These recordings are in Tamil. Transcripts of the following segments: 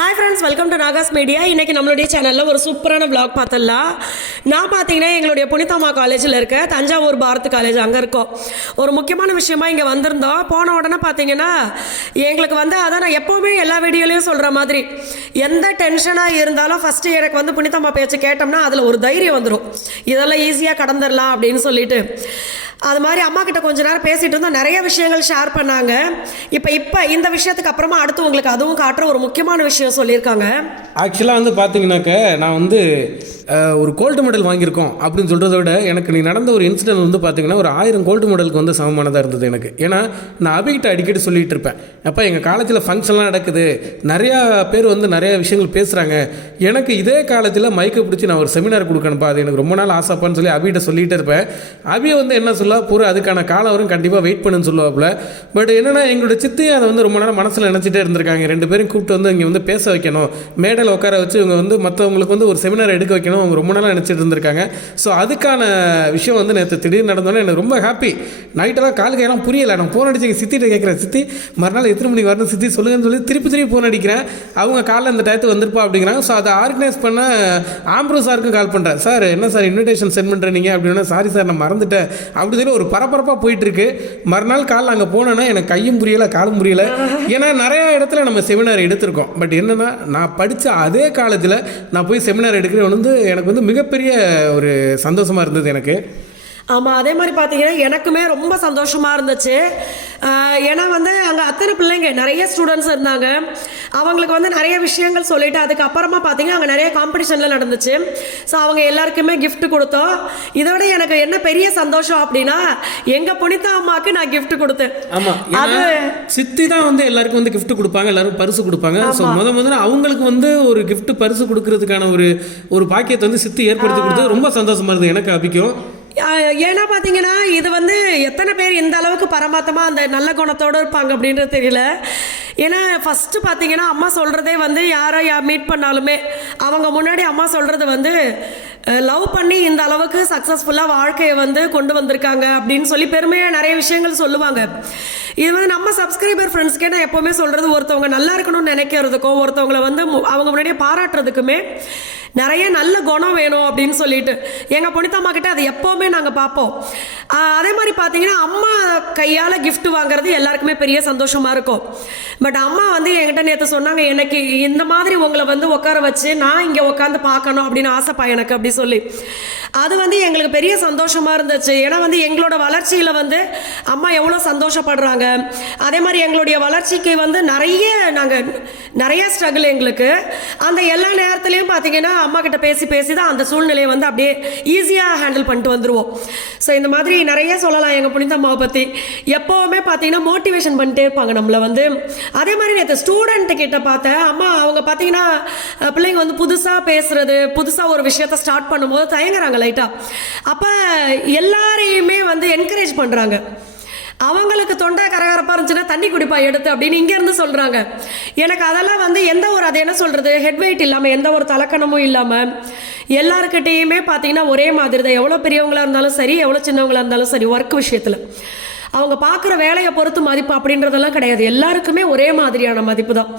Hi friends welcome to Nagas media இன்னைக்கு நம்மளுடைய சேனலில் ஒரு சூப்பரான vlog பார்த்துடலாம். நான் பார்த்தீங்கன்னா எங்களுடைய புனிதாமா காலேஜில் இருக்க தஞ்சாவூர் பாரத் காலேஜ் அங்கே இருக்கோம். ஒரு முக்கியமான விஷயமா இங்கே வந்திருந்தோம். போன உடனே பார்த்தீங்கன்னா எங்களுக்கு வந்து அதான் நான் எப்போவுமே எல்லா வீடியோலையும் சொல்கிற மாதிரி எந்த டென்ஷனாக இருந்தாலும் ஃபஸ்ட்டு எனக்கு வந்து புனிதாமா பேச்சு கேட்டோம்னா அதில் ஒரு தைரியம் வந்துடும் இதெல்லாம் ஈஸியாக கடந்துடலாம் அப்படின்னு சொல்லிட்டு. அது மாதிரி அம்மா கிட்ட கொஞ்ச நேரம் பேசிட்டு இருந்தோம். நிறைய விஷயங்கள் ஷேர் பண்ணாங்க. இப்போ இப்போ இந்த விஷயத்துக்கு அப்புறமா அடுத்து உங்களுக்கு அதுவும் காட்டுற ஒரு முக்கியமான விஷயம் சொல்லியிருக்காங்க. ஆக்சுவலாக வந்து பார்த்தீங்கன்னாக்க நான் வந்து ஒரு கோல்டு மெடல் வாங்கியிருக்கோம் அப்படின்னு சொல்கிறத விட எனக்கு நீ நடந்த ஒரு இன்சிடென்ட் வந்து பார்த்திங்கன்னா ஒரு ஆயிரம் கோல்டு மெடலுக்கு வந்து சமமானதாக இருந்தது எனக்கு. ஏன்னா நான் அபிகிட்ட அடிக்கடி சொல்லிகிட்டு இருப்பேன். அப்போ எங்கள் காலேஜில் ஃபங்க்ஷன்லாம் நடக்குது. நிறையா பேர் வந்து நிறையா விஷயங்கள் பேசுகிறாங்க எனக்கு இதே காலத்தில் மைக்கை பிடிச்சி நான் ஒரு செமினார் கொடுக்கணும்ப்பா அது எனக்கு ரொம்ப நாள் ஆசைப்பான்னு சொல்லி அபிகிட்ட சொல்லிகிட்டே இருப்பேன். அபியை வந்து என்ன சொல்ல பூரா அதுக்கான காலம் வரும். கண்டிப்பாக வெயிட் பண்ணுன்னு சொல்லுவாப்புல. பட் என்னென்னா எங்களோட சித்தி அதை வந்து ரொம்ப நேரம் மனசில் நினச்சிட்டே இருந்திருக்காங்க. ரெண்டு பேரும் கூப்பிட்டு வந்து இங்கே வந்து பேச வைக்கணும். மேடையில் உட்கார வச்சு இவங்க வந்து மற்றவங்களுக்கு வந்து ஒரு செமினார் எடுக்க வைக்கணும். அவங்க ரொம்ப நாளாக நினச்சிட்டு இருந்திருக்காங்க. ஸோ அதுக்கான விஷயம் வந்து நேற்று திடீர்னு நடந்தோன்னே எனக்கு ரொம்ப ஹாப்பி நைட்டெல்லாம் கால் கையெல்லாம் புரியல. நான் ஃபோன் அடிச்சு எங்கள் சித்திட்ட கேட்குறேன் சித்தி மறுநாள் எத்தனை மணிக்கு வரணும் சித்தி? சொல்லுங்கன்னு சொல்லி திருப்பி திருப்பி ஃபோன் அடிக்கிறேன். அவங்க காலைல அந்த டயத்துக்கு வந்திருப்பா அப்படிங்கிறாங்க. ஸோ அதை ஆர்கனைஸ் பண்ண ஆம்ப்ரோ சாருக்கும் கால் பண்ணுறேன் சார் என்ன சார் இன்விடேஷன் சென்ட் பண்ணுறீங்க அப்படின்னா சாரி சார் நான் மறந்துட்டேன். அப்படி சொல்லி ஒரு பரபரப்பாக போயிட்டுருக்கு. மறுநாள் காலைல அங்கே போனேன்னா எனக்கு கையும் புரியலை காலும் புரியலை. ஏன்னா நிறைய இடத்துல நம்ம செமினார் எடுத்திருக்கோம். பட் என்னென்னா நான் படித்த அதே காலேஜில் நான் போய் செமினார் எடுக்கிறேன். வந்து எனக்கு வந்து மிகப்பெரிய ஒரு சந்தோஷமாக இருந்தது எனக்கு. ஆமாம் அதே மாதிரி பார்த்தீங்கன்னா எனக்குமே ரொம்ப சந்தோஷமாக இருந்துச்சு. ஏன்னா வந்து அங்கே அத்தனை பிள்ளைங்க நிறைய ஸ்டூடெண்ட்ஸ் இருந்தாங்க. அவங்களுக்கு வந்து நிறைய விஷயங்கள் சொல்லிட்டு அதுக்கப்புறமா பார்த்தீங்கன்னா அங்கே நிறைய காம்படிஷன்லாம் நடந்துச்சு. ஸோ அவங்க எல்லாருக்குமே gift கொடுத்தோம். இதோட எனக்கு என்ன பெரிய சந்தோஷம் அப்படின்னா எங்கள் புனித அம்மாவுக்கு நான் gift கொடுத்தேன். ஆமா ஏன்னா சித்தி தான் வந்து எல்லாருக்கும் வந்து gift கொடுப்பாங்க எல்லாரும் பரிசு கொடுப்பாங்க. ஸோ முத முதல்ல அவங்களுக்கு வந்து ஒரு gift பரிசு கொடுக்கறதுக்கான ஒரு ஒரு பாக்கியத்தை வந்து சித்தி ஏற்படுத்தி கொடுத்தது ரொம்ப சந்தோஷமா இருந்தது எனக்கு அபிக்கும். ஏன்னா பார்த்தீங்கன்னா இது வந்து எத்தனை பேர் இந்த அளவுக்கு பரமாத்தமாக அந்த நல்ல குணத்தோடு இருப்பாங்க அப்படின்றது தெரியல. ஏன்னா ஃபஸ்ட்டு பார்த்தீங்கன்னா அம்மா சொல்கிறதே வந்து யாரை யா மீட் பண்ணாலுமே அவங்க முன்னாடி அம்மா சொல்கிறது வந்து லவ் பண்ணி இந்த அளவுக்கு சக்ஸஸ்ஃபுல்லாக வாழ்க்கையை வந்து கொண்டு வந்திருக்காங்க அப்படின்னு சொல்லி பெருமையாக நிறைய விஷயங்கள் சொல்லுவாங்க. இது வந்து நம்ம சப்ஸ்கிரைபர் ஃப்ரெண்ட்ஸ்க்கே நான் எப்போவுமே சொல்கிறது ஒருத்தவங்க நல்லா இருக்கணும்னு நினைக்கிறதுக்கும் ஒருத்தவங்களை வந்து மு- அவங்க முன்னாடியே பாராட்டுறதுக்குமே நிறைய நல்ல குணம் வேணும் அப்படின்னு சொல்லிட்டு. எங்கள் புனித்தம்மா கிட்ட அதை எப்போவுமே நாங்கள் பார்ப்போம். அதே மாதிரி பார்த்தீங்கன்னா அம்மா கையால் கிஃப்ட் வாங்குறது எல்லாருக்குமே பெரிய சந்தோஷமாக இருக்கும். பட் அம்மா வந்து என்கிட்ட நேற்று சொன்னாங்க எனக்கு இந்த மாதிரி உங்களை வந்து உட்கார வச்சு நான் இங்கே உட்காந்து பார்க்கணும் அப்படின்னு ஆசைப்பா எனக்கு அப்படி சொல்லி. அது வந்து எங்களுக்கு பெரிய சந்தோஷமாக இருந்துச்சு. ஏன்னா வந்து எங்களோட வளர்ச்சியில் வந்து அம்மா எவ்வளோ சந்தோஷப்படுறாங்க. அதே மாதிரி எங்களுடைய வளர்ச்சிக்கு வந்து நிறைய நாங்கள் நிறைய ஸ்ட்ரகிள் எங்களுக்கு. அந்த எல்லா நேரத்துலையும் பார்த்தீங்கன்னா அம்மா கிட்ட பேசி பேசி தான் அந்த சூழ்நிலையை வந்து அப்படியே ஈஸியாக ஹேண்டில் பண்ணிட்டு வந்துடுவோம் ஸோ இந்த மாதிரி நிறைய சொல்லலாம் எங்கள் புனித அம்மாவை பற்றி எப்போவுமே பார்த்தீங்கன்னா மோட்டிவேஷன் பண்ணிட்டே இருப்பாங்க நம்மளை வந்து. அதே மாதிரி நேற்று ஸ்டூடெண்ட்டு கிட்ட பார்த்தேன். அம்மா அவங்க பார்த்தீங்கன்னா பிள்ளைங்க வந்து புதுசாக பேசுறது புதுசாக ஒரு விஷயத்த ஸ்டார்ட் பண்ணும்போது தயங்குறாங்க லைட்டாக அப்போ எல்லாரையுமே வந்து என்கரேஜ் பண்ணுறாங்க அவங்களுக்கு தொண்டை கரகரப்பாக இருந்துச்சுன்னா தண்ணி குடிப்பா எடுத்து அப்படின்னு இங்கேருந்து சொல்கிறாங்க எனக்கு அதெல்லாம் வந்து எந்த ஒரு அது என்ன சொல்கிறது ஹெட் வெயிட் இல்லாமல் எந்த ஒரு தலக்கணமும் இல்லாமல் எல்லாருக்கிட்டேயுமே பார்த்தீங்கன்னா ஒரே மாதிரி தான். எவ்வளோ பெரியவங்களாக இருந்தாலும் சரி எவ்வளோ சின்னவங்களாக இருந்தாலும் சரி ஒர்க் விஷயத்தில். அவங்க பார்க்குற வேலையை பொறுத்து மதிப்பு அப்படின்றதெல்லாம் கிடையாது. எல்லாருக்குமே ஒரே மாதிரியான மதிப்பு தான்.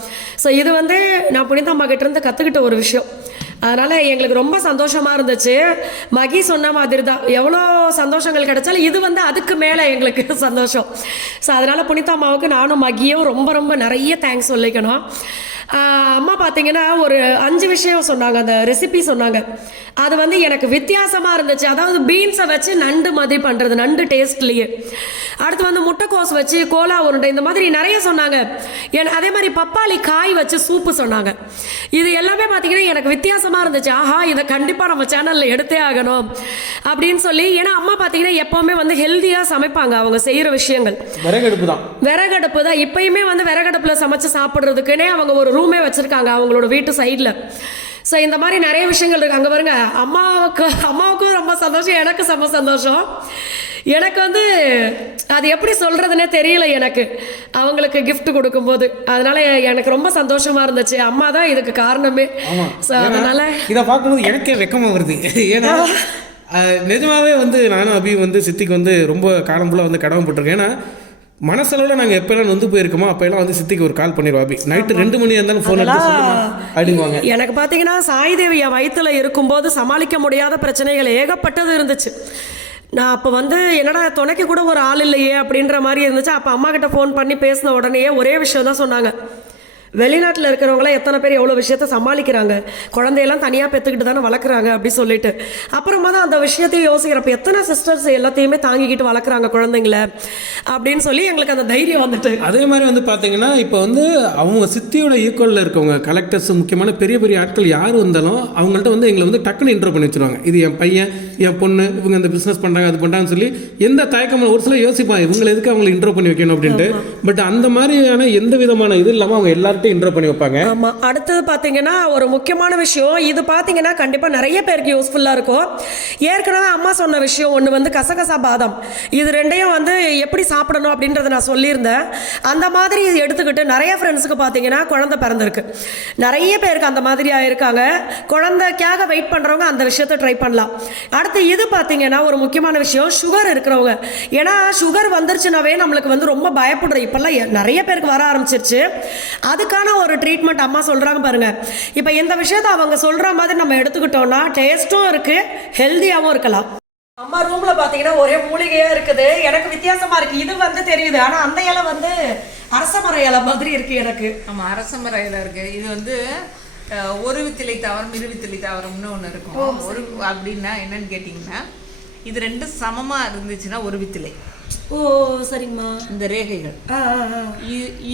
ஸோ இது வந்து நான் புனித அம்மா கற்றுக்கிட்ட ஒரு விஷயம். அதனால் எங்களுக்கு ரொம்ப சந்தோஷமாக இருந்துச்சு. மகி சொன்ன மாதிரி தான் எவ்வளோ சந்தோஷங்கள் கிடைச்சாலும் இது வந்து அதுக்கு மேலே எங்களுக்கு சந்தோஷம். ஸோ அதனால் புனிதா அம்மாவுக்கு நானும் மகியும் ரொம்ப ரொம்ப நிறைய தேங்க்ஸ் சொல்லிக்கணும். அம்மா பார்த்தீங்கன்னா ஒரு அஞ்சு விஷயம் சொன்னாங்க அந்த ரெசிபி சொன்னாங்க. அது வந்து எனக்கு வித்தியாசமாக இருந்துச்சு. அதாவது பீன்ஸை வச்சு நண்டு மாதிரி பண்ணுறது நண்டு டேஸ்ட்லேயே அடுத்து வந்து முட்டைக்கோஸ் வச்சு கோலா உருண்டை இந்த மாதிரி நிறைய சொன்னாங்க. என் அதே மாதிரி பப்பாளி காய் வச்சு சூப்பு சொன்னாங்க. இது எல்லாமே பார்த்தீங்கன்னா எனக்கு வித்தியாசமாக இருந்துச்சு. ஆஹா இதை கண்டிப்பாக நம்ம சேனலில் எடுத்தே ஆகணும் அப்படின்னு சொல்லி ஏன்னா அம்மா பார்த்தீங்கன்னா எப்போவுமே வந்து ஹெல்த்தியாக சமைப்பாங்க அவங்க செய்கிற விஷயங்கள். விறகடுப்பு தான். விறகடுப்பு தான். இப்பயுமே வந்து விறகடுப்புல சமைச்சு சாப்பிட்றதுக்குன்னே அவங்க ஒரு ரூமே வச்சிருக்காங்க அவங்களோட வீட்டு சைடில் ஸோ இந்த மாதிரி நிறைய விஷயங்கள் இருக்கு. அங்கே பாருங்க அம்மாவுக்கு அம்மாவுக்கும் ரொம்ப சந்தோஷம் எனக்கு செம்ம சந்தோஷம். எனக்கு வந்து அது எப்படி சொல்றதுனே தெரியல எனக்கு. அவங்களுக்கு gift கொடுக்கும்போது. அதனால எனக்கு ரொம்ப சந்தோஷமா இருந்துச்சு. அம்மா தான் இதுக்கு காரணமே. ஸோ அதனால இதை பார்க்கும்போது எனக்கே வெக்கமாக வருது. ஏன்னா நிஜமாவே வந்து நானும் அபி வந்து சித்திக்கு வந்து ரொம்ப காலம் ஃபுல்லாக வந்து கடமைப்பட்டிருக்கேன் ஏன்னா மனசளவில் நாங்கள் எப்போல்லாம் நொந்து போயிருக்கோமோ அப்போல்லாம் வந்து சித்திக்கு ஒரு கால் பண்ணிடுவா அபி. நைட்டு ரெண்டு மணி இருந்தாலும் ஃபோன் அப்படிங்குவாங்க. எனக்கு பார்த்தீங்கன்னா சாய்தேவி என் வயித்துல இருக்கும்போது சமாளிக்க முடியாத பிரச்சனைகள் ஏகப்பட்டது இருந்துச்சு. நான் அப்போ வந்து என்னடா துணைக்கு கூட ஒரு ஆள் இல்லையே அப்படின்ற மாதிரி இருந்துச்சு. அப்போ அம்மா கிட்ட ஃபோன் பண்ணி பேசின உடனே ஒரே விஷயம் தான் சொன்னாங்க. வெளிநாட்டில் இருக்கிறவங்களாம் எத்தனை பேர் எவ்வளோ விஷயத்த சமாளிக்கிறாங்க? குழந்தையெல்லாம் தனியாக பெற்றுக்கிட்டு தானே வளர்க்குறாங்க அப்படி சொல்லிட்டு. அப்புறமா தான் அந்த விஷயத்தையும் யோசிக்கிறப்ப எத்தனை சிஸ்டர்ஸ் எல்லாத்தையுமே தாங்கிக்கிட்டு வளர்க்குறாங்க குழந்தைங்கள? அப்படின்னு சொல்லி எங்களுக்கு அந்த தைரியம் வந்துட்டு. அதே மாதிரி வந்து பார்த்தீங்கன்னா இப்போ வந்து அவங்க சித்தியோட ஈக்குவலில் இருக்கவங்க கலெக்டர்ஸ் முக்கியமான பெரிய பெரிய ஆட்கள் யார் வந்தாலும் அவங்கள்ட்ட வந்து எங்களை வந்து டக்குன்னு இன்ட்ரோ பண்ணி வச்சிருவாங்க. இது என் பையன் என் பொண்ணு இவங்க இந்த பிஸ்னஸ் பண்ணுறாங்க அது பண்ணுறாங்கன்னு சொல்லி எந்த தயக்கமும் ஒரு சில யோசிப்பாங்க இவங்களை எதுக்கு அவங்களை இன்ட்ரோ பண்ணி வைக்கணும் அப்படின்ட்டு. பட் அந்த மாதிரியான எந்த விதமான இது இல்லாமல் அவங்க எல்லார்ட்டையும் இன்ட்ரோ பண்ணி வைப்பாங்க. ஆமாம் அடுத்தது பார்த்தீங்கன்னா ஒரு முக்கியமான விஷயம். இது பார்த்தீங்கன்னா கண்டிப்பாக நிறைய பேருக்கு யூஸ்ஃபுல்லாக இருக்கும். ஏற்கனவே அம்மா சொன்ன விஷயம் ஒன்று வந்து கசகசா பாதாம். இது ரெண்டையும் வந்து எப்படி சாப்பிடணும் அப்படின்றத நான் சொல்லியிருந்தேன். அந்த மாதிரி எடுத்துக்கிட்டு நிறைய ஃப்ரெண்ட்ஸுக்கு பார்த்தீங்கன்னா குழந்தை பிறந்திருக்கு. நிறைய பேருக்கு அந்த மாதிரி ஆயிருக்காங்க. குழந்தைக்காக வெயிட் பண்ணுறவங்க அந்த விஷயத்தை ட்ரை பண்ணலாம். அடுத்து இது பார்த்தீங்கன்னா ஒரு முக்கியமான விஷயம் சுகர் இருக்கிறவங்க. ஏன்னா சுகர் வந்துருச்சுனாவே நம்மளுக்கு வந்து ரொம்ப பயப்படுற இப்போல்லாம் எ- நிறைய பேருக்கு வர ஆரம்பிச்சிருச்சு. அதுக்கான ஒரு ட்ரீட்மெண்ட் அம்மா சொல்கிறாங்க பாருங்க. இப்போ இந்த விஷயத்தை அவங்க சொல்கிற மாதிரி நம்ம எடுத்துக்கிட்டோம்னா டேஸ்ட்டும் இருக்குது ஹெல்த்தியாகவும் இருக்கலாம். அம்மா ரூம்ல பாத்தீங்கன்னா ஒரே மூலிகையா இருக்குது. எனக்கு வித்தியாசமா இருக்கு. இது வந்து தெரியுது. ஆனா அந்த இலை வந்து அரச மர இலை மாதிரி இருக்கு எனக்கு. ஆமா அரச மர இலை இருக்கு. இது வந்து ஒரு வித்திலை தாவரம் இரு வித்திலை தாவரம்னு ஒன்று இருக்கும். ஒரு அப்படின்னா என்னன்னு கேட்டிங்கன்னா இது ரெண்டும் சமமா இருந்துச்சுன்னா ஒரு வித்திலை. ஓ சரிங்கம்மா இந்த ரேகைகள்.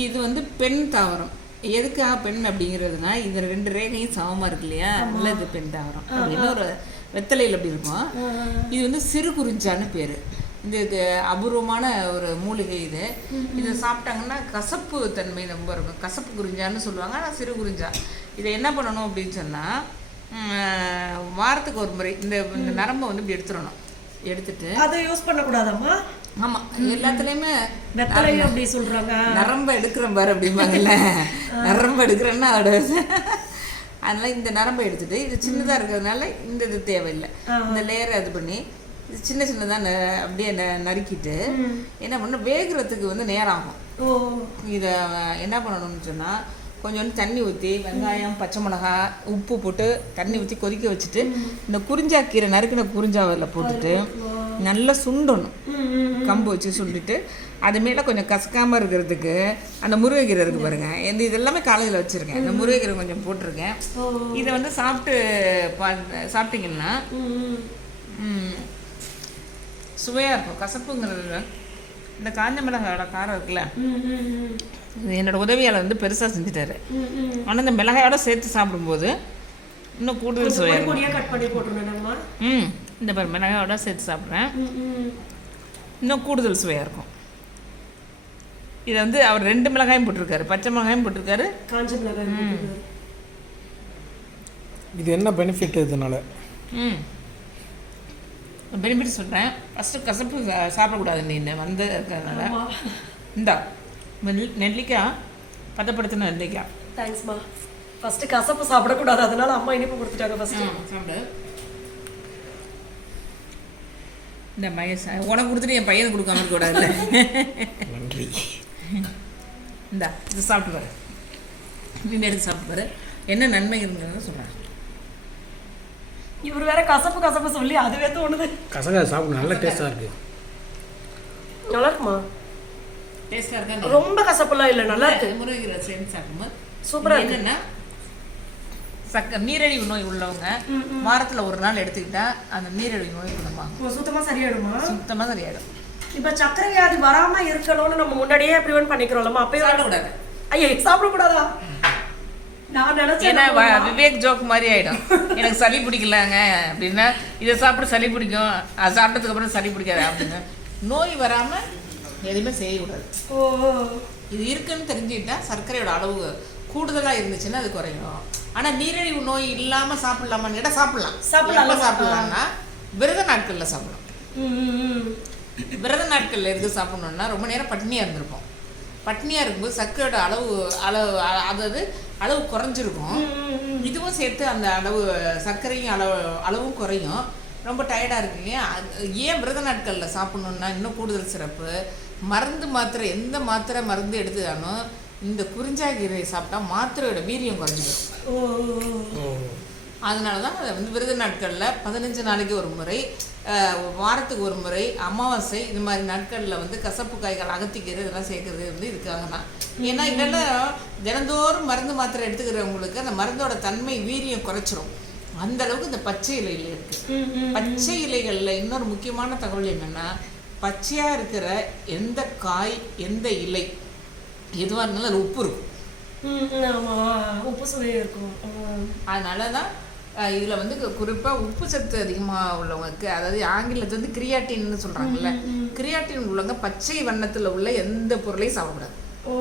இது வந்து பெண் தாவரம் எதுக்காக பெண் அப்படிங்கிறதுனா இது ரெண்டு ரேகையும் சமமா இருக்கு இல்லையா? இல்லை இது பெண் தாவரம் அப்படின்னு ஒரு வெத்தலையில் அப்படி இருக்கும். இது வந்து சிறு குறிஞ்சான்னு பேரு. இந்த இது அபூர்வமான ஒரு மூலிகை இது. இதை சாப்பிட்டாங்கன்னா கசப்பு தன்மை ரொம்ப இருக்கும். கசப்பு குறிஞ்சான்னு சொல்லுவாங்க ஆனால் சிறு குறிஞ்சா. இதை என்ன பண்ணணும் அப்படின்னு சொன்னால் வாரத்துக்கு ஒரு முறை இந்த இந்த நரம்பை வந்து இப்படி எடுத்துடணும். எடுத்துட்டு அதை யூஸ் பண்ணக்கூடாதம்மா? ஆமா எல்லாத்துலேயுமே அப்படி சொல்றாங்க. நரம்ப எடுக்கிறேன் பாரு அப்படிம்பாங்கல்ல. நரம்பு எடுக்கிறேன்னா அதோட அதனால இந்த நரம்பை எடுத்துட்டு இது சின்னதா இருக்கிறதுனால இந்த இது தேவையில்லை. இந்த லேயரை இது பண்ணி இது சின்ன சின்னதாக அப்படியே ந நறுக்கிட்டு என்ன பண்ண வேகிறதுக்கு வந்து நேரம் ஆகும். இதை என்ன பண்ணணும்னு சொன்னால் கொஞ்சோண்டு தண்ணி ஊற்றி வெங்காயம் பச்சை மிளகா உப்பு போட்டு தண்ணி ஊற்றி கொதிக்க வச்சுட்டு இந்த குறிஞ்சா கீரை நறுக்கின குறிஞ்சாவில் போட்டுட்டு நல்லா சுண்டணும். கம்பு வச்சு சுண்டிட்டு அது மேலே கொஞ்சம் கசக்காமல் இருக்கிறதுக்கு அந்த முருங்கைக்கீரை இருக்கு பாருங்க. இந்த இதெல்லாமே காலையில் வச்சுருக்கேன். இந்த முருங்கைக்கீரை கொஞ்சம் போட்டிருக்கேன். இதை வந்து சாப்பிட்டு பா சாப்பிட்டீங்கன்னா சுவையாக இருக்கும். கசப்புங்கிறது இந்த காஞ்ச மிளகாயோட காரம் இருக்குல்ல? இது என்னோட உதவியாளர் வந்து பெருசாக செஞ்சுட்டாரு. ஆனால் இந்த மிளகாயோட சேர்த்து சாப்பிடும்போது இன்னும் கூடுதல் சுவையாக கட் பண்ணி ம் இந்த பாரு மிளகாயோட சேர்த்து சாப்பிட்றேன். இன்னும் கூடுதல் சுவையாக இருக்கும். இதை வந்து அவர் ரெண்டு மிளகாயும் போட்டிருக்காரு. பச்சை மிளகாயும் போட்டிருக்காரு. காஞ்ச மிளகாய் போட்டுருக்காரு. இது என்ன பெனிஃபிட் இதனால? ம். பெனிஃபிட் சொல்கிறேன் ஃபஸ்ட்டு கசப்பு சா- சாப்பிடக்கூடாது நீ வந்து இருக்கிறதுனால. இந்தா நெல் நெல்லிக்காய் பதப்படுத்தின நெல்லிக்காய். தேங்க்ஸ்மா ஃபர்ஸ்ட் கசப்பு சாப்பிடக்கூடாது. அதனால அம்மா இனிப்பு கொடுத்துட்டாங்க ஃபர்ஸ்ட் ம், சாப்பிடு. இந்த மகேஷ் உனக்கு கொடுத்துட்டு என் பையனுக்கு கொடுக்காம இருக்கக்கூடாதுல்ல நன்றி. இந்தா இது சாப்பிட்டு பாரு. நீ எடுத்து சாப்பிட்டு பாரு. என்ன நன்மை இருங்கிறத சொல்கிறேன் இவர் வேற கசப்பு கசப்பு சொல்லி அதுவே தோணுது கசகா சாப்பிட நல்ல டேஸ்ட்டாக இருக்குது நல்லா இருக்குமா? டேஸ்ட்டாக இருக்கா ரொம்ப கசப்புலாம் இல்லை நல்லா இருக்கு. முருங்கைக்கீரை சேர்ந்து சாப்பிடும்போது சூப்பரா இது என்னன்னா சக்க நீரிழிவு நோய் உள்ளவங்க வாரத்துல ஒரு நாள் எடுத்துக்கிட்டா அந்த நீரிழிவு நோய் குணமாகும் சுத்தமா சரியாயிடுமா? சுத்தமா சரியாயிடும். இப்ப சக்கரை வியாதி வராம இருக்கணும்னு நம்ம முன்னாடியே ப்ரிவென்ட் பண்ணிக்கிறோம்லமா அப்பயே சாப்பிடக்கூடாது. ஐயா சாப்பிடக்கூடாதா? ஏன்னா விவேக் ஜோக் மாதிரி ஆயிடும். எனக்கு சளி பிடிக்கலங்க அப்படின்னா இதை சாப்பிட்டு சளி பிடிக்கும். அது சாப்பிட்டதுக்கு அப்புறம் சளி பிடிக்காது அப்படிங்க நோய் வராம எதுவுமே செய்யக்கூடாது. ஓ. இது இருக்குன்னு தெரிஞ்சுக்கிட்டா சர்க்கரையோட அளவு கூடுதலா இருந்துச்சுன்னா அது குறையும். ஆனா நீரிழிவு நோய் இல்லாம சாப்பிடலாமான்னு கேட்டா சாப்பிடலாம். சாப்பிடலாம். சாப்பிடலாம்னா விரத நாட்கள்ல சாப்பிடலாம். ம், ம், ம். விரத நாட்கள்ல இருந்து சாப்பிடணும்னா ரொம்ப நேரம் பட்னியா இருந்திருப்போம். பட்னியா இருக்கும்போது சர்க்கரையோட அளவு அளவு அதாவது அளவு குறைஞ்சிருக்கும். இதுவும் சேர்த்து அந்த அளவு சர்க்கரையும் அளவு அளவும் குறையும். ரொம்ப டயர்டாக இருக்கு இல்லையா அது ஏன் விரத நாட்களில் சாப்பிடணுன்னா இன்னும் கூடுதல் சிறப்பு? மருந்து மாத்திரை எந்த மாத்திரை மருந்து எடுத்துக்கானோ இந்த குறிஞ்சாக்கீரை சாப்பிட்டா மாத்திரையோட வீரியம் குறைஞ்சிடும். அதனால தான் அதை வந்து விரத நாட்களில் பதினஞ்சு நாளைக்கு ஒரு முறை வாரத்துக்கு ஒரு முறை அமாவாசை இது மாதிரி நாட்களில் வந்து கசப்பு காய்கள் அகத்திக்கிறது இதெல்லாம் சேர்க்கறது வந்து இதுக்காக தான் ஏன்னா இதெல்லாம் தினந்தோறும் மருந்து மாத்திரை எடுத்துக்கிறவங்களுக்கு அந்த மருந்தோட தன்மை வீரியம் குறைச்சிரும். அந்த அளவுக்கு இந்த பச்சை இலையில இருக்கு. பச்சை இலைகள்ல இன்னொரு முக்கியமான தகவல் என்னன்னா பச்சையா இருக்கிற எந்த காய் எந்த இலை எதுவாக இருந்தாலும் அதில் உப்பு இருக்கும். உப்பு சுவை இருக்கும். அதனால தான் இதுல வந்து குறிப்பாக உப்பு சத்து அதிகமாக உள்ளவங்களுக்கு அதாவது ஆங்கிலத்தில் வந்து கிரியாட்டின்னு சொல்றாங்கல்ல. கிரியாட்டின் உள்ளவங்க பச்சை வண்ணத்துல உள்ள எந்த பொருளையும் ஓ,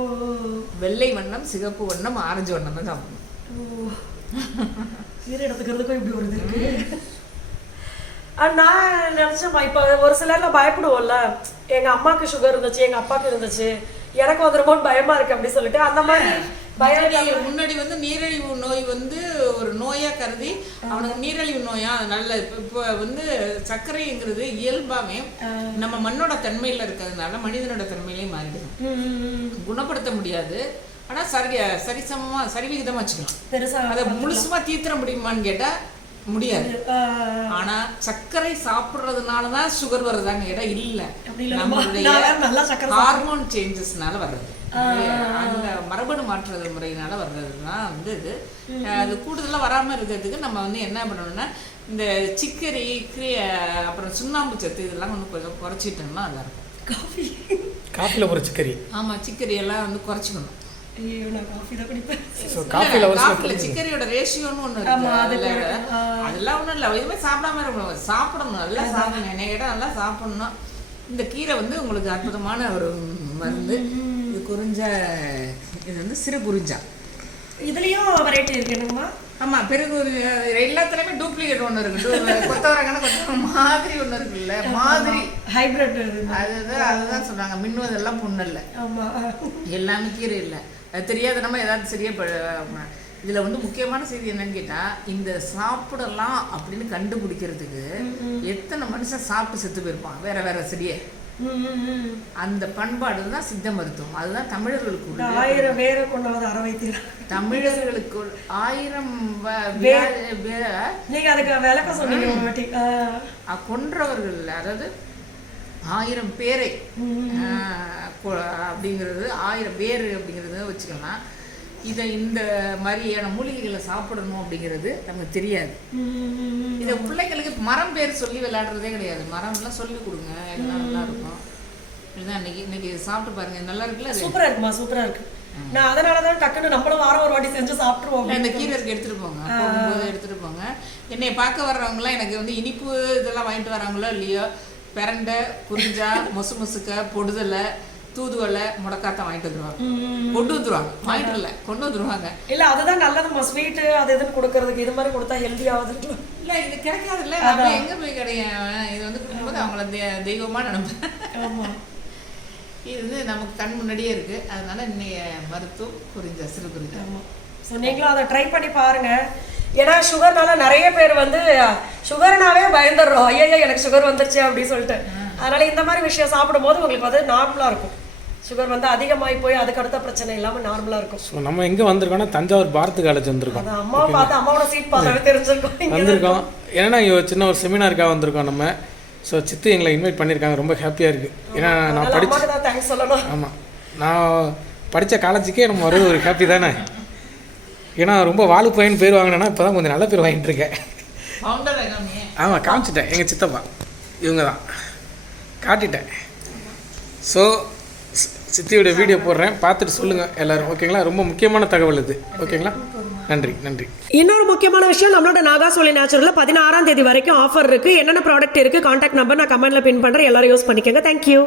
வெள்ளை வண்ணம் சிகப்பு வண்ணம் ஆரஞ்சு வண்ணம் தான் சாப்பிடணும். எடுத்துக்கிறதுக்கும் இப்படி ஒரு இருக்கு. நான் நினச்சேம்மா இப்போ ஒரு சிலர்ல பயப்படுவோம்ல. எங்க அம்மாவுக்கு சுகர் இருந்துச்சு எங்க அப்பாவுக்கு இருந்துச்சு. எனக்கு வந்துருமோன்னு பயமா இருக்கு அப்படி சொல்லிட்டு அந்த மாதிரி முன்னாடி வந்து நீரிழிவு நோய் வந்து ஒரு நோயா கருதி அவனுக்கு நீரிழிவு நோயா? அது நல்ல இப்போ வந்து சர்க்கரைங்கிறது இயல்பாவே நம்ம மண்ணோட தன்மையில இருக்கிறதுனால மனிதனோட தன்மையிலே மாறிடுது ம், ம், ம். குணப்படுத்த முடியாது. ஆனா சரி சரிசமமா சரிவிகிதமா வச்சுக்கலாம். பெருசா அதை முழுசுமா தீர்த்திட முடியுமான்னு கேட்டா முடியாது. ஆனா சர்க்கரை சாப்பிடுறதுனால தான் சுகர் வருதான்னு கேட்டா இல்ல. நம்மளுடைய ஹார்மோன் சேஞ்சஸ்னால வர்றது. அந்த மரபணு மாற்றுறது முறையினால வர்றது தான் வந்து இது. அது கூடுதலா வராம இருக்கிறதுக்கு நம்ம வந்து என்ன பண்ணணும்னா இந்த சிக்கரி கிரிய அப்புறம் சுண்ணாம்பு சத்து இதெல்லாம் வந்து கொஞ்சம் குறைச்சிட்டோம்னா நல்லா இருக்கும் காஃபி. காஃபியில் ஒரு சிக்கரி. ஆமா சிக்கரி எல்லாம் வந்து குறைச்சிக்கணும். சிக்கரியோட ரேஷியோன்னு அதுல அதெல்லாம் ஒண்ணும் இல்ல. எதுவுமே சாப்பிடாம இருக்கணும். சாப்பிடணும். நல்லா சாப்பிடணும். என்னை கேட்டா நல்லா சாப்பிடணும். இந்த கீரை வந்து உங்களுக்கு அற்புதமான ஒரு மருந்து. குறிஞ்ச இது வந்து சிறு குறிஞ்சா. இதுலயும் வெரைட்டி இருக்கு என்னங்கம்மா ஆமா பெருகு எல்லாத்துலயுமே டூப்ளிகேட் ஒண்ணு இருக்கு. கொத்தவரங்கான கொத்தவரங்க மாதிரி ஒண்ணு இருக்குல்ல மாதிரி. ஹைபிரிட் அதுதான் அதுதான் சொல்றாங்க மின்னுவதெல்லாம் புண்ணல்ல. ஆமா. எல்லாமே கீரை இல்லை. அது தெரியாத நம்ம ஏதாவது சரியா இதுல வந்து முக்கியமான செய்தி என்னன்னு கேட்டா இந்த சாப்பிடலாம் அப்படின்னு கண்டுபிடிக்கிறதுக்கு எத்தனை மனுஷன் சாப்பிட்டு செத்து போயிருப்பான்? வேற வேற செடியே. அந்த பண்பாடு தான் சித்த மருத்துவம். அதுதான் தமிழர்களுக்கு ஆயிரம் வேரை கொண்டு வந்து அற வைத்தீங்க தமிழர்களுக்கு ஆயிரம் நீங்க அதுக்கு விளக்கம் சொன்னீங்க கொன்றவர்கள் அதாவது ஆயிரம் பேரை அப்படிங்கிறது ஆயிரம் பேர் அப்படிங்கிறத வச்சுக்கலாம். இதை இந்த மாதிரியான மூலிகைகளை சாப்பிடணும் அப்படிங்கிறது நமக்கு தெரியாது. இதை பிள்ளைங்களுக்கு மரம் பேர் சொல்லி விளையாடுறதே கிடையாது. மரம்லாம் சொல்லி கொடுங்க எல்லாம் நல்லா இருக்கும். இதுதான் இன்னைக்கு இன்னைக்கு சாப்பிட்டு பாருங்க. நல்லா இருக்குல்ல சூப்பரா இருக்குமா? சூப்பரா இருக்கு. நான் அதனால தான் டக்குன்னு நம்மளும் வாரம் ஒரு வாட்டி செஞ்சு சாப்பிட்டுருவோம் இந்த கீரை இருக்கு எடுத்துட்டு போங்க. போகும்போது எடுத்துட்டு போங்க. என்னை பார்க்க வர்றவங்கலாம் எனக்கு வந்து இனிப்பு இதெல்லாம் வாங்கிட்டு வராங்களோ இல்லையோ? பிரண்டை குறிஞ்சா மொசு மொசுக்க பொடுதலை தூதுவலை முடக்காத்தான் வாங்கிட்டு வந்துருவாங்க. கொண்டு வந்துருவாங்க. வாங்கிட்டு இல்லை கொண்டு வந்துருவாங்க. இல்ல அதுதான் நல்லதுமா ஸ்வீட் அது இதுன்னு கொடுக்கறதுக்கு இது மாதிரி கொடுத்தா ஹெல்த்தியாவது இல்ல இது கிடைக்காதுல்ல. நம்ம எங்க போய் கிடையாது இது வந்து கொடுக்கும்போது அவங்கள தெய்வமா நினைப்பேன். இது வந்து நமக்கு கண் முன்னாடியே இருக்கு. அதனால இன்னைய மருத்துவம் குறிஞ்சா சிறு ஆமா. ஸோ நீங்களும் அதை ட்ரை பண்ணி பாருங்க. ஏன்னா சுகர்னால நிறைய பேர் வந்து சுகர்னாவே பயந்துடுறோம். ஐயோ எனக்கு சுகர் வந்துருச்சு அப்படின்னு சொல்லிட்டு. அதனால இந்த மாதிரி விஷயம் சாப்பிடும்போது உங்களுக்கு வந்து நார்மலா இருக்கும். சுகர் வந்து அதிகமாகி போய் அதுக்கு அடுத்த பிரச்சனை இல்லாம நார்மலா இருக்கும். ஸோ நம்ம எங்கே வந்திருக்கோம்னா தஞ்சாவூர் பாரத் காலேஜ் வந்திருக்கோம். அது அம்மாவை பார்த்து அம்மாவோட சீட் பார்த்தாவே தெரிஞ்சிருக்கும். வந்திருக்கோம். ஏன்னா இங்க ஒரு சின்ன ஒரு செமினாருக்காக வந்திருக்கோம் நம்ம. ஸோ சித்து எங்களை இன்வைட் பண்ணியிருக்காங்க. ரொம்ப ஹாப்பியாக இருக்குது ஏன்னா நான் படிச்ச தேங்க்ஸ் சொல்லணும். ஆமாம் நான் படித்த காலேஜுக்கே நம்ம வர்றது ஒரு ஹாப்பி தானே? ஏன்னா ரொம்ப வாழு பையன் பேர் வாங்கினேன்னா இப்போ தான் கொஞ்சம் நல்ல பேர் வாங்கிட்டு இருக்கேன். ஆமாம் காமிச்சிட்டேன். எங்கள் சித்தப்பா. இவங்க தான். காட்டிட்டேன். ஸோ சித்தியோட வீடியோ போடுறேன். பார்த்துட்டு சொல்லுங்கள் எல்லாரும். ஓகேங்களா? ரொம்ப முக்கியமான தகவல் இது. ஓகேங்களா? நன்றி நன்றி. இன்னொரு முக்கியமான விஷயம் நம்மளோட நாகாசோலி நேச்சுரலில் பதினாறாம் தேதி வரைக்கும் ஆஃபர் இருக்கு. என்னென்ன ப்ராடக்ட் இருக்கு? கான்டாக்ட் நம்பர் நான் கமெண்ட்ல பின் பண்றேன். எல்லாரும் யூஸ் பண்ணிக்கோங்க. தேங்க்யூ